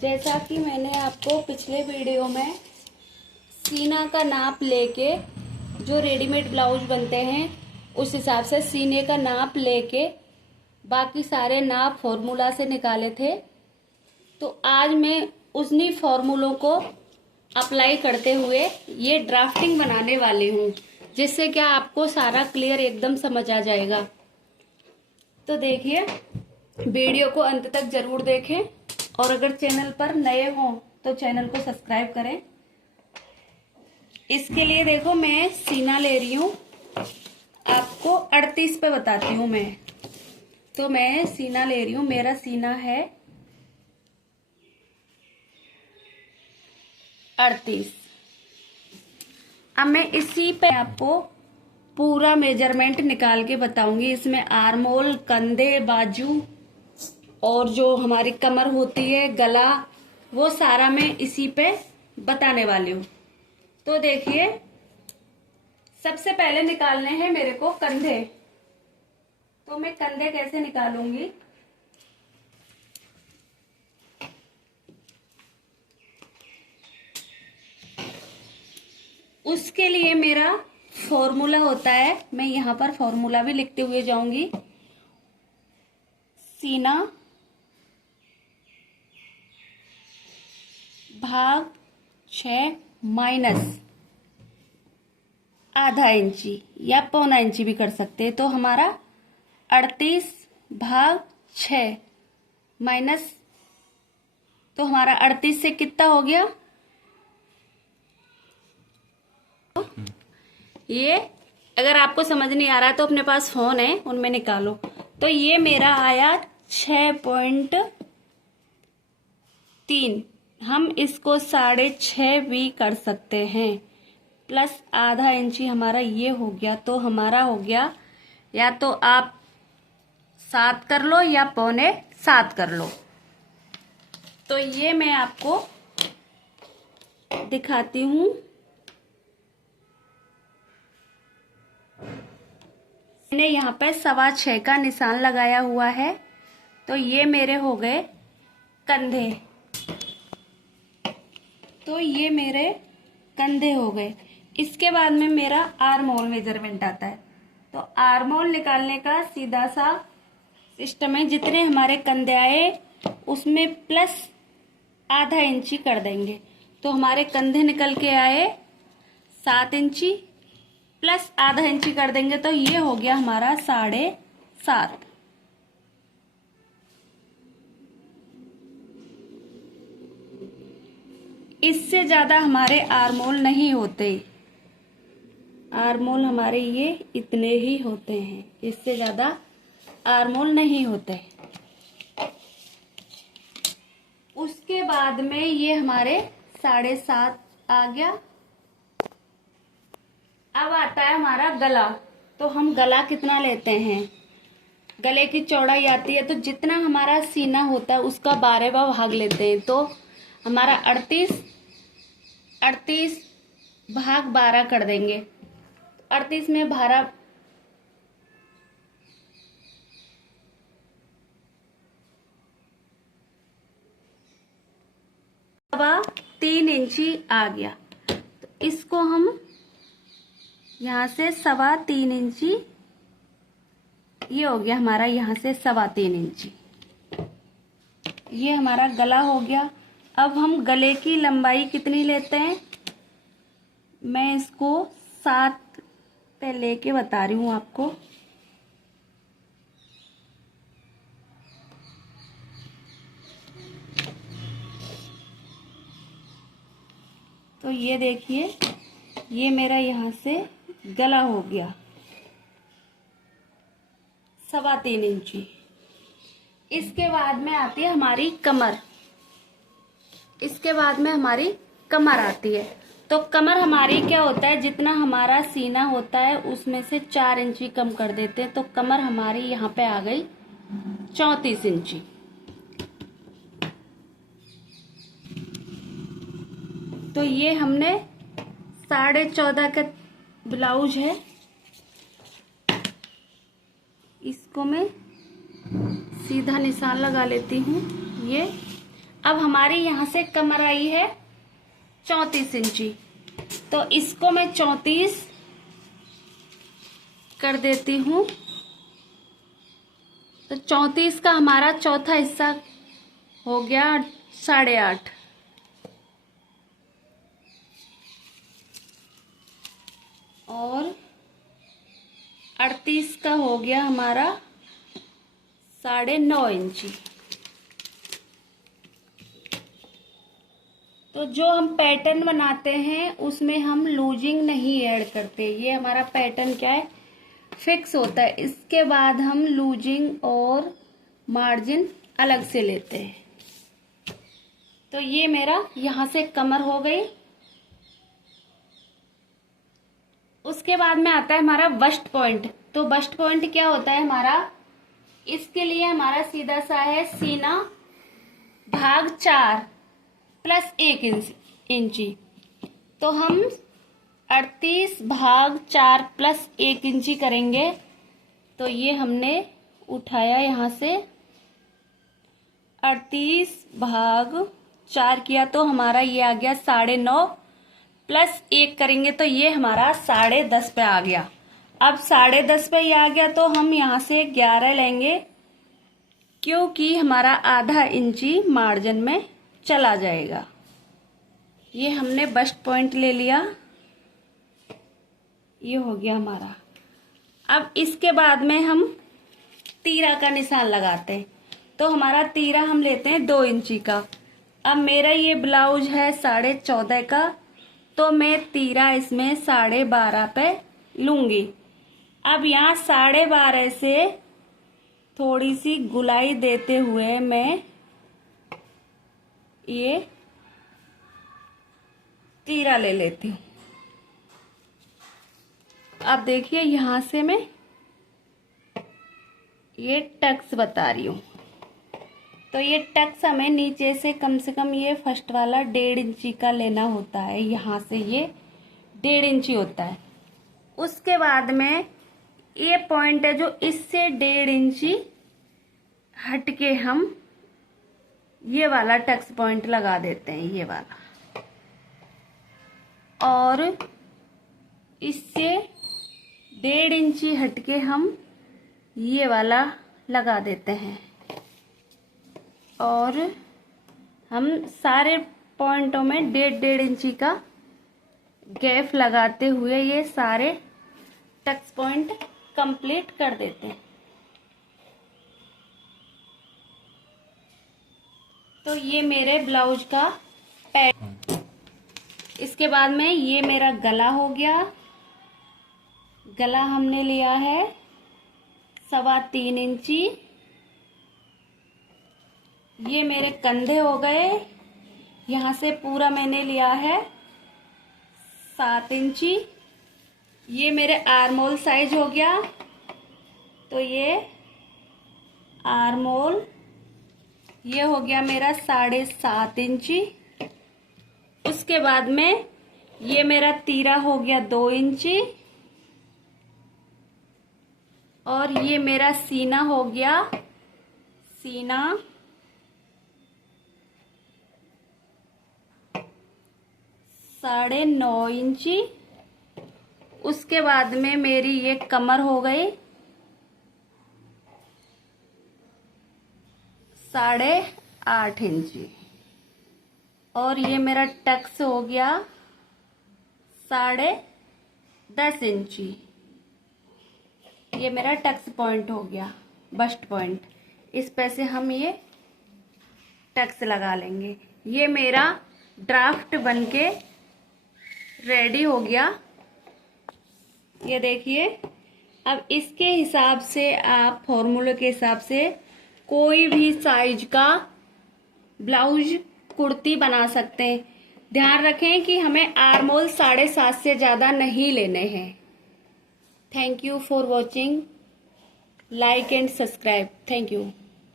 जैसा कि मैंने आपको पिछले वीडियो में सीना का नाप लेके जो रेडीमेड ब्लाउज बनते हैं उस हिसाब से सीने का नाप लेके बाकी सारे नाप फॉर्मूला से निकाले थे। तो आज मैं उन्हीं फॉर्मूलों को अप्लाई करते हुए ये ड्राफ्टिंग बनाने वाली हूँ, जिससे क्या आपको सारा क्लियर एकदम समझ आ जाएगा। तो देखिए, वीडियो को अंत तक जरूर देखें और अगर चैनल पर नए हों तो चैनल को सब्सक्राइब करें। इसके लिए देखो, मैं सीना ले रही हूँ, आपको 38 पे बताती हूँ मैं। तो मैं सीना ले रही हूँ, मेरा सीना है 38। अब मैं इसी पे आपको पूरा मेजरमेंट निकाल के बताऊंगी। इसमें आर्मोल, कंधे, बाजू और जो हमारी कमर होती है, गला, वो सारा मैं इसी पे बताने वाली हूँ। तो देखिए, सबसे पहले निकालने हैं मेरे को कंधे। तो मैं कंधे कैसे निकालूंगी, उसके लिए मेरा फॉर्मूला होता है, मैं यहां पर फॉर्मूला भी लिखते हुए जाऊंगी। सीना भाग 6 माइनस आधा इंची या पौना इंची भी कर सकते हैं। तो हमारा 38 भाग 6 माइनस, तो हमारा 38 से कितना हो गया, ये अगर आपको समझ नहीं आ रहा तो अपने पास फोन है, उनमें निकालो। तो ये मेरा आया 6.3। हम इसको 6.5 भी कर सकते हैं, प्लस आधा इंची हमारा ये हो गया। तो हमारा हो गया, या तो आप 7 कर लो या 6.25 कर लो। तो ये मैं आपको दिखाती हूँ। मैंने यहाँ पे 6.25 का निशान लगाया हुआ है। तो ये मेरे हो गए कंधे। तो ये मेरे कंधे हो गए। इसके बाद में मेरा आर्मोल मेजरमेंट आता है। तो आर्मोल निकालने का सीधा सा सिस्टम है, जितने हमारे कंधे आए उसमें प्लस आधा इंची कर देंगे। तो हमारे कंधे निकल के आए 7 इंची, प्लस आधा इंची कर देंगे, तो ये हो गया हमारा 7.5। इससे ज्यादा हमारे आर्मोल नहीं होते। आर्मोल हमारे ये इतने ही होते हैं, इससे ज्यादा आर्मोल नहीं होते। उसके बाद में ये हमारे 7.5 आ गया। अब आता है हमारा गला। तो हम गला कितना लेते हैं, गले की चौड़ाई आती है, तो जितना हमारा सीना होता है उसका 12वां भाग लेते हैं। तो हमारा 38 भाग 12 कर देंगे। 38 में 12 3 इंची आ गया। तो इसको हम यहाँ से 3.25 इंची, ये हो गया हमारा यहाँ से 3.25 इंची। ये हमारा गला हो गया। अब हम गले की लंबाई कितनी लेते हैं, मैं इसको 7 पे लेके बता रही हूँ आपको। तो ये देखिए, ये मेरा यहाँ से गला हो गया 3.25 इंची। इसके बाद में आती है हमारी कमर। इसके बाद में हमारी कमर आती है। तो कमर हमारी क्या होता है, जितना हमारा सीना होता है उसमें से 4 इंची कम कर देते हैं। तो कमर हमारी यहाँ पे आ गई 34 इंची। तो ये हमने 14.5 का ब्लाउज है, इसको मैं सीधा निशान लगा लेती हूँ। ये अब हमारी यहाँ से कमर आई है 34 इंची, तो इसको मैं 34 कर देती हूँ। तो 34 का हमारा चौथा हिस्सा हो गया 8.5, और 38 का हो गया हमारा 9.5 इंची। तो जो हम पैटर्न बनाते हैं उसमें हम लूजिंग नहीं ऐड करते, ये हमारा पैटर्न क्या है, फिक्स होता है। इसके बाद हम लूजिंग और मार्जिन अलग से लेते हैं। तो ये मेरा यहाँ से कमर हो गई। उसके बाद में आता है हमारा बस्ट पॉइंट। तो बस्ट पॉइंट क्या होता है हमारा, इसके लिए हमारा सीधा सा है सीना भाग 4 प्लस 1 इंची। तो हम 38 भाग 4 प्लस 1 इंची करेंगे। तो ये हमने उठाया यहाँ से 38 भाग 4 किया, तो हमारा ये आ गया 9.5 प्लस 1 करेंगे तो ये हमारा 10.5 पे आ गया। अब 10.5 पे ये आ गया तो हम यहाँ से 11 लेंगे, क्योंकि हमारा आधा इंची मार्जिन में चला जाएगा। ये हमने बस्ट पॉइंट ले लिया, ये हो गया हमारा। अब इसके बाद में हम तीरा का निशान लगाते हैं। तो हमारा तीरा हम लेते हैं 2 इंची का। अब मेरा ये ब्लाउज है 14.5 का, तो मैं तीरा इसमें 12.5 पे लूंगी। अब यहाँ 12.5 से थोड़ी सी गुलाई देते हुए मैं ये तीरा ले लेती हूँ। अब देखिए यहाँ से मैं ये टक्स बता रही हूँ। तो ये टक्स हमें नीचे से कम ये फर्स्ट वाला 1.5 इंची का लेना होता है। यहाँ से ये 1.5 इंची होता है। उसके बाद में ये पॉइंट है जो इससे 1.5 इंची हटके हम ये वाला टक्स पॉइंट लगा देते हैं, ये वाला, और इससे 1.5 इंची हटके हम ये वाला लगा देते हैं। और हम सारे पॉइंटों में 1.5 इंची का गैप लगाते हुए ये सारे टक्स पॉइंट कंप्लीट कर देते हैं। तो ये मेरे ब्लाउज का पैटर्न। इसके बाद में ये मेरा गला हो गया। गला हमने लिया है 3.25 इंची। ये मेरे कंधे हो गए, यहाँ से पूरा मैंने लिया है 7 इंची। ये मेरे आर्मोल साइज हो गया, तो ये आर्मोल ये हो गया मेरा 7.5 इंची। उसके बाद में ये मेरा तीरा हो गया 2 इंची, और ये मेरा सीना हो गया, सीना 9.5 इंची। उसके बाद में मेरी ये कमर हो गई 8.5 इंची, और ये मेरा टक्स हो गया 10.5 इंची। ये मेरा टक्स पॉइंट हो गया, बस्ट पॉइंट। इस पे से हम ये टक्स लगा लेंगे। ये मेरा ड्राफ्ट बनके रेडी हो गया, ये देखिए। अब इसके हिसाब से आप फॉर्मूले के हिसाब से कोई भी साइज का ब्लाउज कुर्ती बना सकते हैं। ध्यान रखें कि हमें आर्मोल 7.5 से ज्यादा नहीं लेने हैं। Thank you for watching, like and subscribe. Thank you.